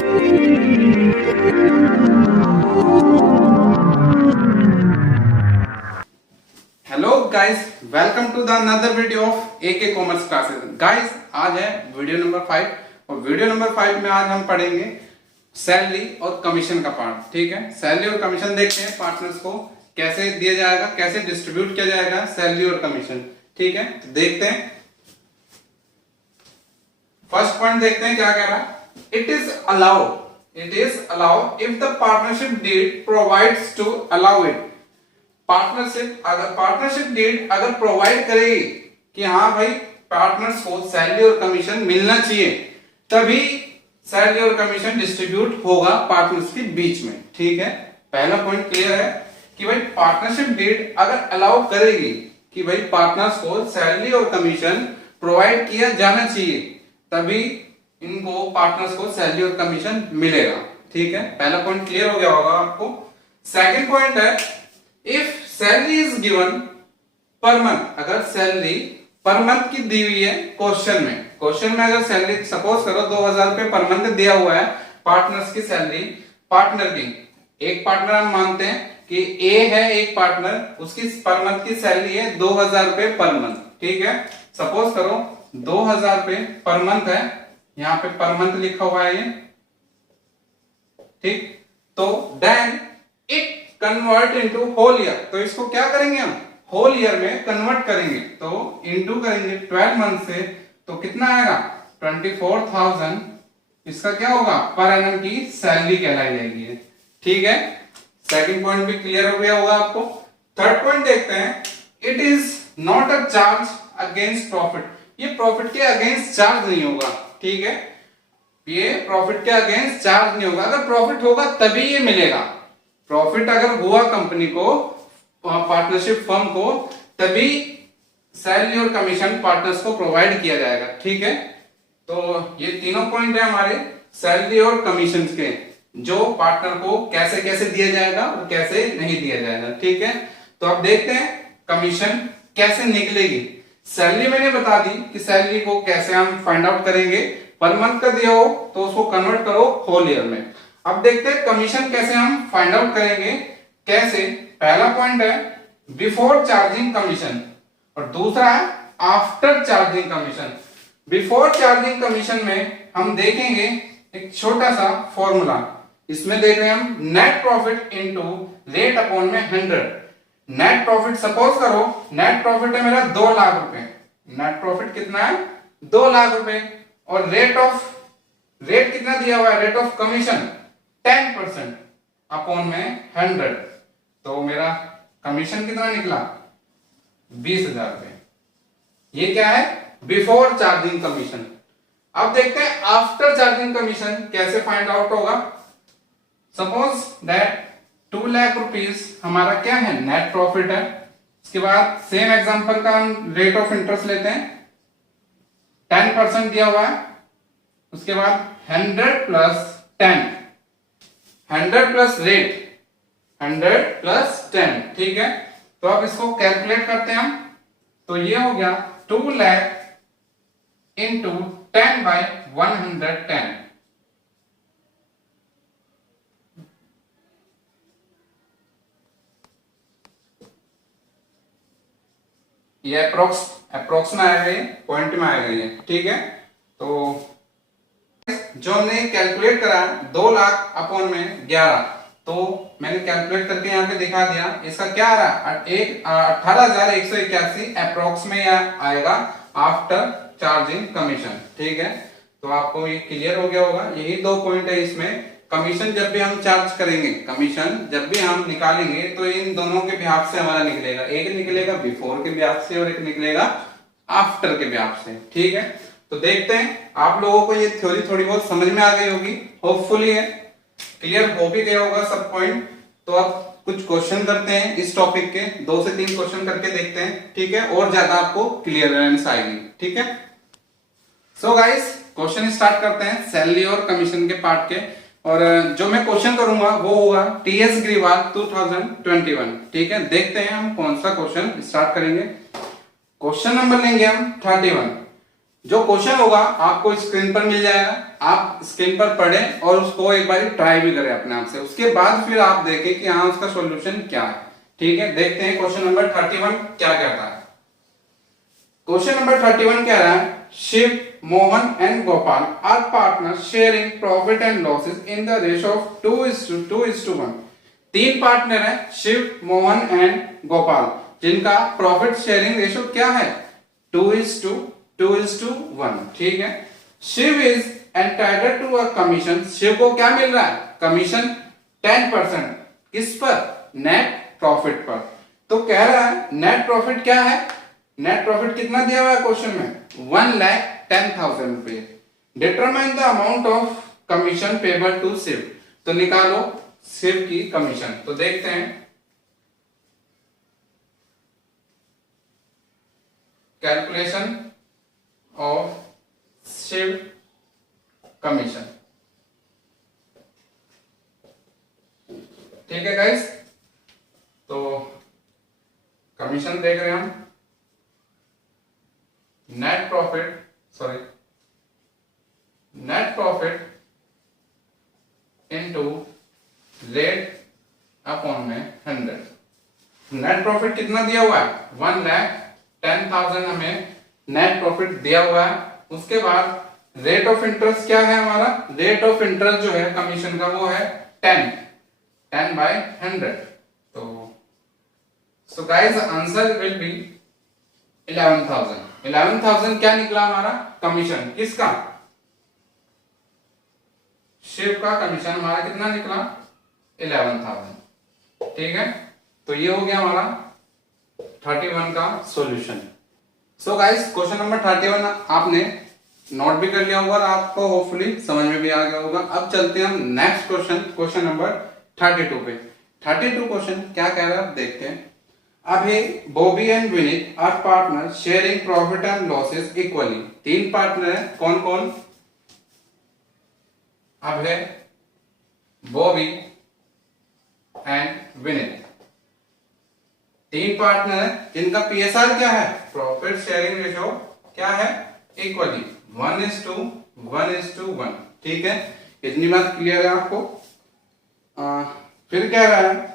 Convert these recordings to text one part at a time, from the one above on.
Hello guys, welcome to the another video of AK commerce classes. Guys, आज है video number 5 और video number 5 में आज हम पढ़ेंगे सैलरी और कमीशन का पार्ट। ठीक है, सैलरी और कमीशन देखते हैं पार्टनर्स को कैसे दिया जाएगा, कैसे डिस्ट्रीब्यूट किया जाएगा सैलरी और कमीशन। ठीक है, तो देखते हैं। फर्स्ट पॉइंट देखते हैं क्या कह रहा है। It is allow if the partnership deed provides to allow it. Partnership deed अगर प्रोवाइड करेगी कि हाँ भाई पार्टनर्स को सैलरी और कमीशन मिलना चाहिए, तभी सैलरी और कमीशन डिस्ट्रीब्यूट होगा पार्टनर्स के बीच में। ठीक है, पहला पॉइंट क्लियर है कि भाई पार्टनरशिप डीड अगर अलाउ करेगी कि भाई पार्टनर्स को सैलरी और कमीशन प्रोवाइड किया जाना चाहिए, तभी इनको पार्टनर्स को सैलरी और कमीशन मिलेगा। ठीक है, पहला पॉइंट क्लियर हो गया होगा आपको। सेकंड पॉइंट है, if salary is given per month, अगर सैलरी पर मंथ की दी हुई है क्वेश्चन में अगर सैलरी सपोज करो 2000 रुपए पर मंथ दिया हुआ है पार्टनर्स की सैलरी, पार्टनर की, एक पार्टनर हम मानते हैं कि ए है एक पार्टनर, उसकी पर मंथ की सैलरी है 2000 रुपए पर मंथ। ठीक है, सपोज करो 2000 रुपए पर मंथ है, यहां पे पर मंथ लिखा हुआ है ये। ठीक, तो then it convert into whole year, तो इसको क्या करेंगे हम होल ईयर में कन्वर्ट करेंगे, तो इनटू करेंगे 12 मंथ से, तो कितना आएगा 24,000। इसका क्या होगा पर एनम की सैलरी कहलाई जाएगी। ठीक है, सेकंड पॉइंट भी क्लियर हो गया होगा आपको। थर्ड पॉइंट देखते हैं, it is not a charge against profit. ये प्रॉफिट के अगेंस्ट चार्ज नहीं होगा। ठीक है, ये प्रॉफिट के अगेंस्ट चार्ज नहीं होगा। अगर प्रॉफिट होगा तभी ये मिलेगा। प्रॉफिट अगर हुआ कंपनी को, पार्टनरशिप फर्म को, तभी सैलरी और कमीशन पार्टनर्स को प्रोवाइड किया जाएगा। ठीक है, तो ये तीनों पॉइंट है हमारे सैलरी और कमीशन के, जो पार्टनर को कैसे कैसे दिया जाएगा और कैसे नहीं दिया जाएगा। ठीक है, तो अब देखते हैं कमीशन कैसे निकलेगी। सैलरी मैंने बता दी कि सैलरी को कैसे हम फाइंड आउट करेंगे, पर मंथ का दिया हो तो उसको कन्वर्ट करो होल ईयर में। अब देखते हैं कमीशन कैसे हम फाइंड आउट करेंगे। कैसे, पहला पॉइंट है बिफोर चार्जिंग कमीशन और दूसरा है after charging commission. Before charging commission में हम देखेंगे एक छोटा सा फॉर्मूला, इसमें देख रहे हैं हम net profit into rate upon में 100। नेट प्रॉफिट सपोज करो, नेट प्रॉफिट है मेरा 2 लाख रुपए, नेट प्रॉफिट कितना है 2 लाख रुपए, और रेट कितना दिया हुआ है, रेट ऑफ कमीशन 10% अपॉन में 100, तो मेरा कमीशन कितना निकला 20,000 रुपए। ये क्या है बिफोर चार्जिंग कमीशन। अब देखते हैं आफ्टर चार्जिंग कमीशन कैसे फाइंड आउट होगा। सपोज दैट 2 लाख रुपीस हमारा क्या है नेट प्रॉफिट है। इसके बाद सेम एग्जांपल का हम रेट ऑफ इंटरेस्ट लेते हैं, 10% दिया हुआ है। उसके बाद 100 प्लस 10, 100 प्लस रेट, 100 प्लस 10। ठीक है, तो अब इसको कैलकुलेट करते हैं हम, तो ये हो गया 2 लाख इंटू 10 बाय 110। ये अप्रोक्स में आएगा, ये पॉइंट में आएगा ये। ठीक है, तो जो हमने कैलकुलेट करा 2 लाख अपॉन में 11, तो मैंने कैलकुलेट करके यहाँ पे दिखा दिया। इसका क्या आ रहा है 18,181 अप्रोक्स में आएगा आफ्टर चार्जिंग कमीशन। ठीक है, तो आपको ये क्लियर हो गया होगा। यही 2 पॉइंट है इसमें। कमीशन जब भी हम चार्ज करेंगे, कमीशन जब भी हम निकालेंगे, तो इन दोनों के ब्याज से हमारा निकलेगा, एक निकलेगा बिफोर के ब्याज से और एक निकलेगा आफ्टर के ब्याज से। ठीक है, तो देखते हैं आप लोगों को ये थ्योरी थोड़ी बहुत समझ में आ गई होगी, होपफुली है, क्लियर हो भी गया होगा सब पॉइंट। तो अब कुछ क्वेश्चन करते हैं इस टॉपिक के, 2 से 3 क्वेश्चन करके देखते हैं। ठीक है, और ज्यादा आपको क्लियरेंस आएगी। ठीक है, सो गाइस क्वेश्चन स्टार्ट करते हैं सैलरी और कमीशन के पार्ट के। और जो मैं क्वेश्चन करूंगा वो होगा टीएस ग्रीवाल 2021। ठीक है, देखते हैं हम कौन सा क्वेश्चन स्टार्ट करेंगे। क्वेश्चन नंबर लेंगे हम 31। जो क्वेश्चन होगा आपको स्क्रीन पर मिल जाएगा, आप स्क्रीन पर पढ़ें और उसको एक बार ट्राई भी करें अपने आप से, उसके बाद फिर आप देखें कि हाँ उसका सॉल्यूशन क्या है। ठीक है, देखते हैं क्वेश्चन नंबर 31 क्या कहता है। क्वेश्चन नंबर 31 कह रहा है Shiv, Mohan and Gopal are partner sharing profit and losses in the ratio of 2:1। तीन पार्टनर है शिव, मोहन एंड गोपाल, जिनका प्रॉफिट शेयरिंग रेशियो क्या है 2:1। ठीक है, Shiv is entitled to a commission, Shiv को क्या मिल रहा है कमीशन 10%, किस पर नेट प्रॉफिट पर। तो कह रहा है नेट प्रॉफिट क्या है, नेट प्रॉफिट कितना दिया हुआ है क्वेश्चन में 1,10,000 रुपए। Determine the amount of commission payable to Shiv, तो निकालो शिव की कमीशन। तो देखते हैं कैलकुलेशन ऑफ शिव कमीशन। ठीक है गाइस, तो कमीशन देख रहे हैं हम, net profit into rate upon में 100। नेट प्रॉफिट कितना दिया हुआ है 1,10,000 हमें नेट प्रॉफिट दिया हुआ है। उसके बाद रेट ऑफ इंटरेस्ट क्या है हमारा, रेट ऑफ इंटरेस्ट जो है कमीशन का वो है 10/100। तो so guys answer will be 11,000। 11,000 क्या निकला हमारा कमीशन, किसका शिव का कमीशन हमारा कितना निकला 11,000। ठीक है, तो ये हो गया हमारा 31 का solution. So guys question number 31 आपने नोट भी कर लिया होगा और आपको होपफुली समझ में भी आ गया होगा। अब चलते हैं हम नेक्स्ट क्वेश्चन नंबर 32 पे। 32 क्वेश्चन क्या कह रहा है देखते हैं। अभी Bobby and Vineet are partner sharing profit and losses equally. तीन पार्टनर है, कौन कौन, अभय, बॉबी एंड विनीत, तीन पार्टनर है जिनका पीएसआर क्या है प्रॉफिट शेयरिंग रेशियो क्या है इक्वली 1:1:1। ठीक है, इतनी बात क्लियर है आपको। फिर क्या रहा है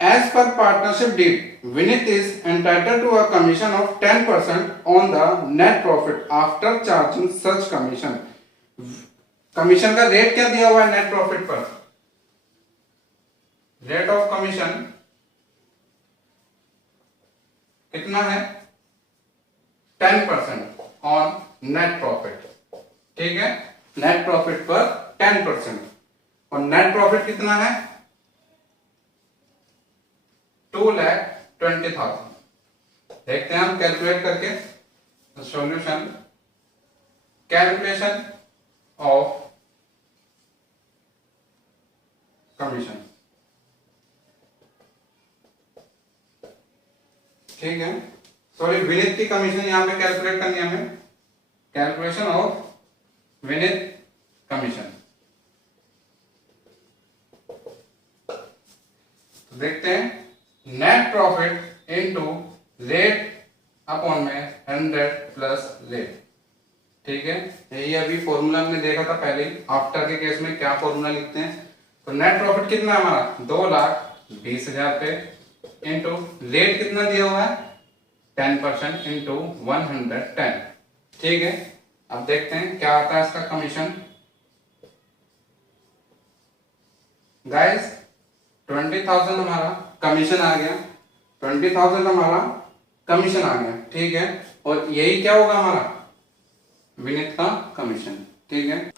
As per partnership deed, Vinit is entitled to a commission of 10% on the net profit after charging such commission. Commission का रेट क्या दिया हुआ है नेट प्रॉफिट पर, रेट ऑफ कमीशन कितना है 10% ऑन नेट प्रॉफिट। ठीक है, नेट प्रॉफिट पर 10% और नेट प्रॉफिट कितना है 2,20,000। देखते हैं हम कैलकुलेट करके सॉल्यूशन। Calculation of commission. ठीक है, सॉरी विनीत की कमीशन यहां पे कैलकुलेट करनी है हमें। Calculation of Vineet commission. तो देखते हैं net profit into rate upon में 100 प्लस रेट। ठीक है, यही अभी फॉर्मूला हमने देखा था पहले, आफ्टर के केस में क्या फॉर्मूला लिखते हैं। तो नेट प्रॉफिट कितना है हमारा 2,20,000 पे इंटू रेट कितना दिया हुआ है 10% इंटू 110। ठीक है, अब देखते हैं क्या आता है इसका कमीशन। गाइस 20,000 हमारा कमीशन आ गया, 20,000 हमारा कमीशन आ गया। ठीक है, और यही क्या होगा हमारा विनीत का कमीशन। ठीक है,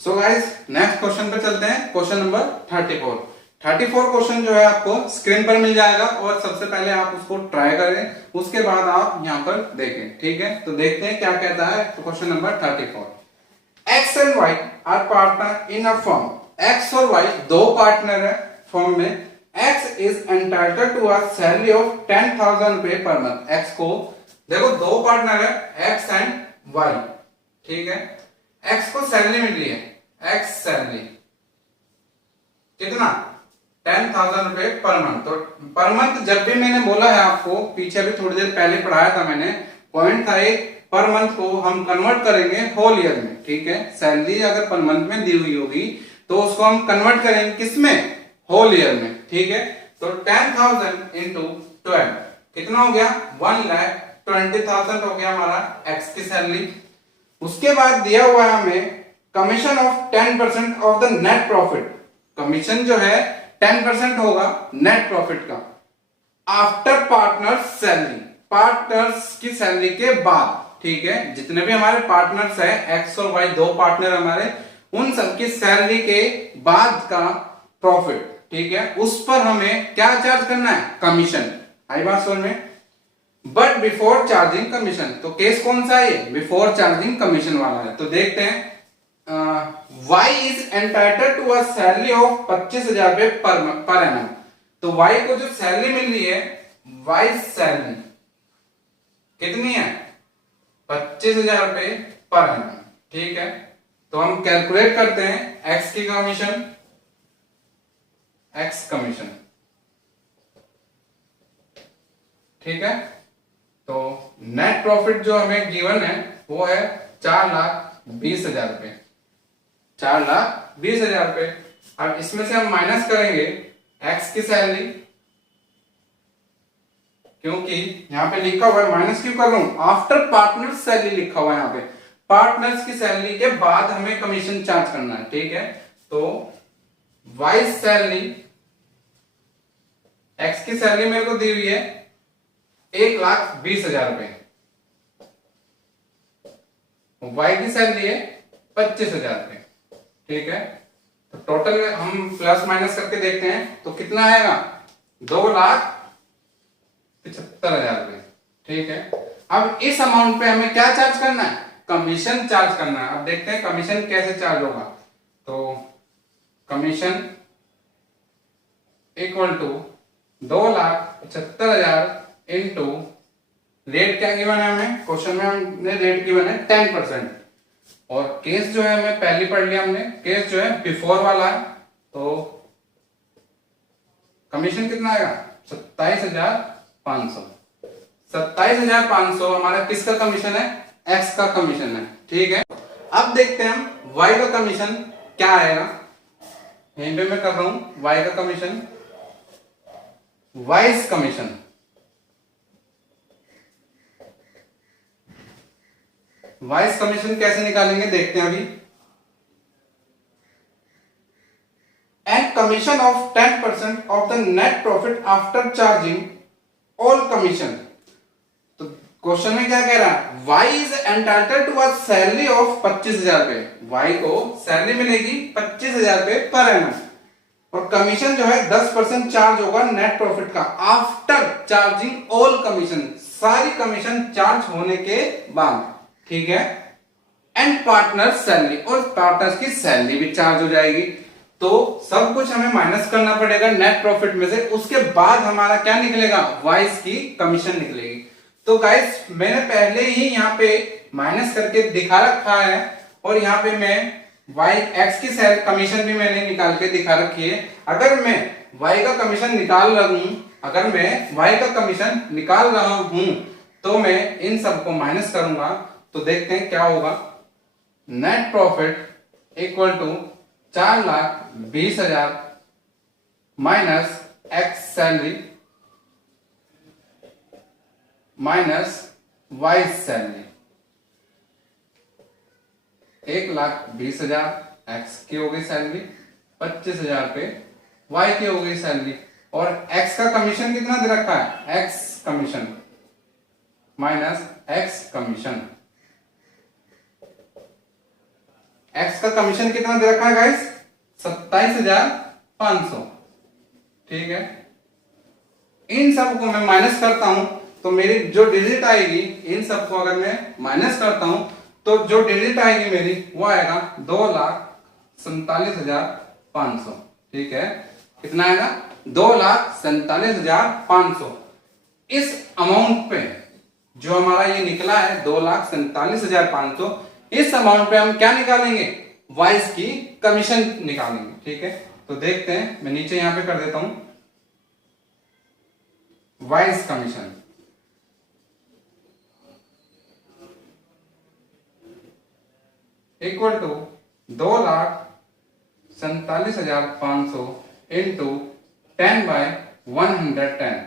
सो गाइस नेक्स्ट क्वेश्चन पे चलते हैं, क्वेश्चन नंबर 34। 34 क्वेश्चन जो है आपको स्क्रीन पर मिल जाएगा और सबसे पहले आप उसको ट्राई करें, उसके बाद आप यहां पर देखें। ठीक है, तो देखते हैं क्या कहता है question number 34। X and Y are partner in a firm. X और वाई दो पार्टनर है फर्म में। X is entitled to a salary of 10,000 रुपए पर मंथ। एक्स को देखो दो पार्टनर है एक्स एंड वाई। ठीक है, एक्स को सैलरी मिल रही है, एक्स सैलरी कितना 10,000 रुपए पर मंथ। तो पर मंथ जब भी मैंने बोला है आपको, पीछे भी थोड़ी देर पहले पढ़ाया था मैंने, पॉइंट था एक पर मंथ को हम कन्वर्ट करेंगे होल ईयर में, ठीक है। सैलरी अगर पर मंथ में दी हुई होगी तो उसको हम कन्वर्ट करेंगे किसमें, होल ईयर में, ठीक है। तो 10,000 इंटू 12 कितना हो गया, 1,20,000 हो गया हमारा एक्स की सैलरी। उसके बाद दिया हुआ है हमें commission of 10% of the net profit. Commission जो है 10% होगा नेट प्रॉफिट का आफ्टर पार्टनर्स सैलरी, पार्टनर्स की सैलरी के बाद, ठीक है। जितने भी हमारे पार्टनर्स है एक्स और वाई, दो पार्टनर हमारे, उन सबकी सैलरी के बाद का प्रॉफिट, ठीक है, उस पर हमें क्या चार्ज करना है, कमीशन। आई बात समझ में। बट बिफोर चार्जिंग कमीशन, तो केस कौन सा है, बिफोर चार्जिंग कमीशन वाला है। तो देखते हैं, Y is entitled to a salary of 25,000 रुपए पर एनम। तो Y को जो सैलरी मिल रही है, Y सैलरी कितनी है, 25,000 रुपए पर एनम, ठीक है। तो हम कैलकुलेट करते हैं X की कमीशन, X कमीशन, ठीक है। तो नेट प्रॉफिट जो हमें गिवन है वो है 4,20,000 रुपए, 4,20,000 रुपए। अब इसमें से हम माइनस करेंगे एक्स की सैलरी, क्योंकि यहां पे लिखा हुआ है, माइनस क्यों कर रहा हूं, आफ्टर पार्टनर्स सैलरी लिखा हुआ है यहां पे, पार्टनर्स की सैलरी के बाद हमें कमीशन चार्ज करना है, ठीक है। तो वाइस सैलरी, एक्स की सैलरी मेरे को दी हुई है 1,20,000 रुपए, वाई की सैलरी है 25,000 रुपए, ठीक है। तो टोटल हम प्लस माइनस करके देखते हैं तो कितना आएगा, 2,75,000 रुपए, ठीक है। अब इस अमाउंट पे हमें क्या चार्ज करना है, कमीशन चार्ज करना है। अब देखते हैं कमीशन कैसे चार्ज होगा। तो commission equal to 2,75,000 into rate क्या गिवन है हमें, क्वेश्चन में हमने रेट गिवन है 10%, और केस जो है हमें पहले पढ़ लिया हमने, केस जो है बिफोर वाला है। तो कमीशन कितना आएगा, 27,500, 27,500 हमारा किसका कमीशन है, एक्स का कमीशन है, ठीक है। अब देखते हैं हम वाई का कमीशन क्या आएगा, यहीं पे मैं कर रहा हूं वाई का commission, Y's commission, Y's commission कैसे निकालेंगे देखते हैं अभी। And commission of 10% of the net profit after charging all commission. तो क्वेश्चन में क्या कह रहा है, Y is entitled to a salary of 25,000 रुपए, Y को सैलरी मिलेगी 25,000 रुपए पर एनम, और कमीशन जो है 10% चार्ज होगा नेट प्रॉफिट का आफ्टर चार्जिंग ऑल कमीशन, सारी कमीशन चार्ज होने के बाद, ठीक है। एंड पार्टनर सैलरी, और पार्टनर्स की सैलरी भी चार्ज हो जाएगी। तो सब कुछ हमें माइनस करना पड़ेगा नेट प्रॉफिट में से, उसके बाद हमारा क्या निकलेगा, वाइस की कमीशन निकलेगी। तो गाइस मैंने पहले ही यहाँ पे माइनस करके दिखा रखा है, और यहाँ पे मैं वाई एक्स की कमीशन भी मैंने निकाल के दिखा रखी है। अगर मैं वाई का कमीशन निकाल रहा हूं, अगर मैं वाई का कमीशन निकाल रहा हूं तो मैं इन सबको माइनस करूंगा, तो देखते हैं क्या होगा। Net profit equal to 4,20,000 minus X salary minus Y salary, 1,20,000 X की हो गई सैलरी, 25,000 पे वाई की हो गई सैलरी, और एक्स का कमीशन कितना दे रखा है, x commission minus x commission, x का कमीशन कितना दे रखा है गाइस, 27,500, ठीक है। इन सब को मैं माइनस करता हूं तो मेरी जो डिजिट आएगी, इन सबको अगर मैं माइनस करता हूं तो जो डिजिट आएगी मेरी वो आएगा 2,47,500, ठीक है। कितना आएगा, 2,47,500। इस अमाउंट पे जो हमारा ये निकला है 2,47,500, इस अमाउंट पे हम क्या निकालेंगे, वाइस की कमीशन निकालेंगे, ठीक है। तो देखते हैं, मैं नीचे यहां पे कर देता हूं Y's commission, equal to 2,47,500 into 10/110।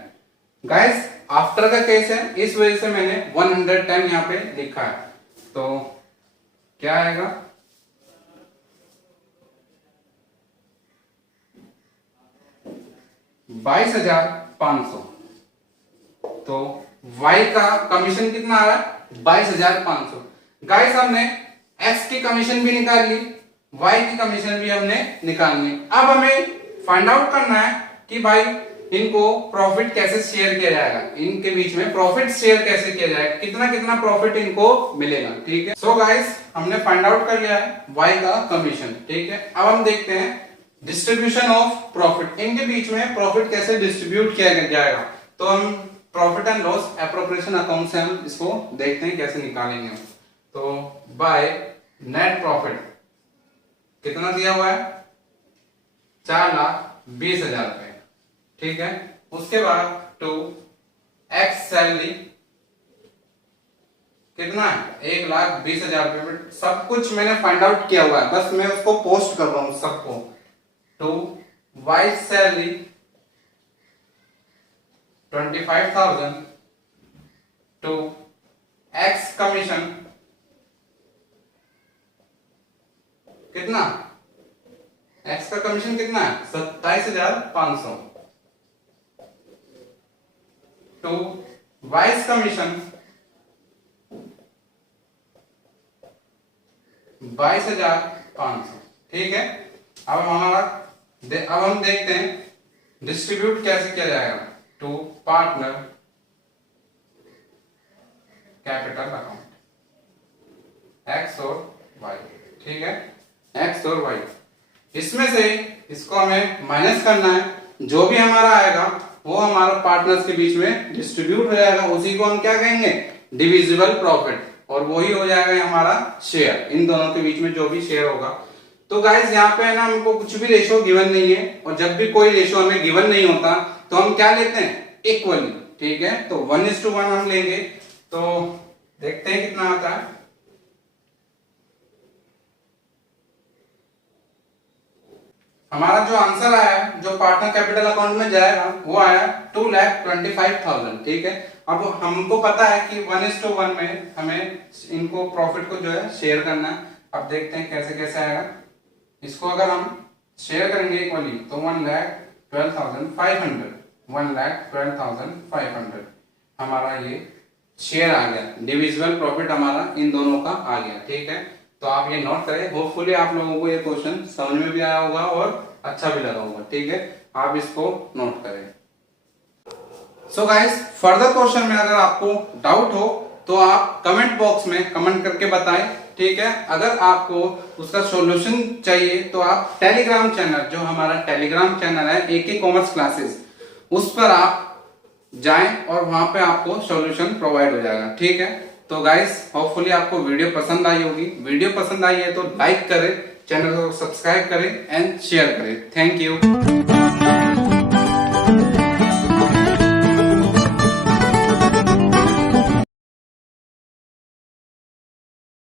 Guys after का केस है, इस वजह से मैंने 110 यहाँ पे लिखा है। तो क्या आएगा, 22,500। तो y का कमीशन कितना आ रहा है, 22,500। गाइस हमने x की कमीशन भी निकाल ली, y की कमीशन भी हमने निकालनी। अब हमें फाइंड आउट करना है कि भाई इनको प्रॉफिट कैसे शेयर किया जाएगा, इनके बीच में प्रॉफिट शेयर कैसे किया जाएगा, कितना कितना प्रॉफिट इनको मिलेगा। ठीक है, सो गाइस हमने फाइंड आउट कर लिया है y का कमीशन। ठीक है, अब हम देखते हैं डिस्ट्रीब्यूशन ऑफ प्रॉफिट, इनके बीच में प्रॉफिट कैसे डिस्ट्रीब्यूट किया जाएगा। तो हम profit and loss appropriation account से हम इसको देखते हैं कैसे निकालेंगे हम। तो बाय नेट प्रॉफिट कितना दिया हुआ है, 4,20,000 रुपए। ठीक है, उसके बाद टू एक्स सैलरी कितना है, 1,20,000 रुपए। सब कुछ मैंने फाइंड आउट किया हुआ है, बस मैं उसको पोस्ट कर रहा हूं सबको। To Y salary 25,000 to X commission कितना, एक्स का कमीशन कितना है, 27,500 टू वाइस कमीशन 22,500। ठीक है, अब हम देखते हैं डिस्ट्रीब्यूट कैसे किया जाएगा। To partner capital account X और वाई। ठीक है, एक्स और वाई, इसमें से इसको हमें माइनस करना है, जो भी हमारा आएगा वो हमारा पार्टनर्स के बीच में डिस्ट्रीब्यूट हो जाएगा, उसी को हम क्या कहेंगे, डिविजिबल प्रॉफिट, और वही हो जाएगा हमारा शेयर, इन दोनों के बीच में जो भी शेयर होगा। तो गाइस यहाँ पे है ना, हमको कुछ भी रेशो गिवन नहीं है, और जब भी कोई रेशो हमें गिवन नहीं होता तो हम क्या लेते हैं, इक्वली। ठीक है, तो 1:1 हम लेंगे। तो देखते हैं कितना आता है। हमारा जो आंसर आया, जो पार्टनर कैपिटल अकाउंट में जाएगा, वो आया 2,25,000। ठीक है, अब हमको पता है कि 1:1 में हमें इनको प्रॉफिट को जो है शेयर करना है। अब देखते हैं कैसे कैसे आएगा। इसको अगर हम शेयर करेंगे इक्वली तो 1,12,500 1,12,500 हमारा ये शेयर आ गया, डिविजिबल प्रॉफिट हमारा इन दोनों का आ गया। ठीक है, तो आप ये नोट करें, होपफुली आप लोगों को ये क्वेश्चन समझ में भी आया होगा और अच्छा भी लगा होगा। ठीक है, आप इसको नोट करें। सो गाइस, फर्दर क्वेश्चन में अगर आपको डाउट हो तो आप कमेंट बॉक्स में कमेंट करके बताएं। ठीक है, अगर आपको उसका सॉल्यूशन चाहिए तो आप टेलीग्राम चैनल, जो हमारा टेलीग्राम चैनल है AK कॉमर्स क्लासेस, उस पर आप जाएं और वहां पे आपको सॉल्यूशन प्रोवाइड हो जाएगा। ठीक है, तो गाइस होपफुली आपको वीडियो पसंद आई होगी। वीडियो पसंद आई है तो लाइक करें, चैनल को सब्सक्राइब करें एंड शेयर करें। Thank you.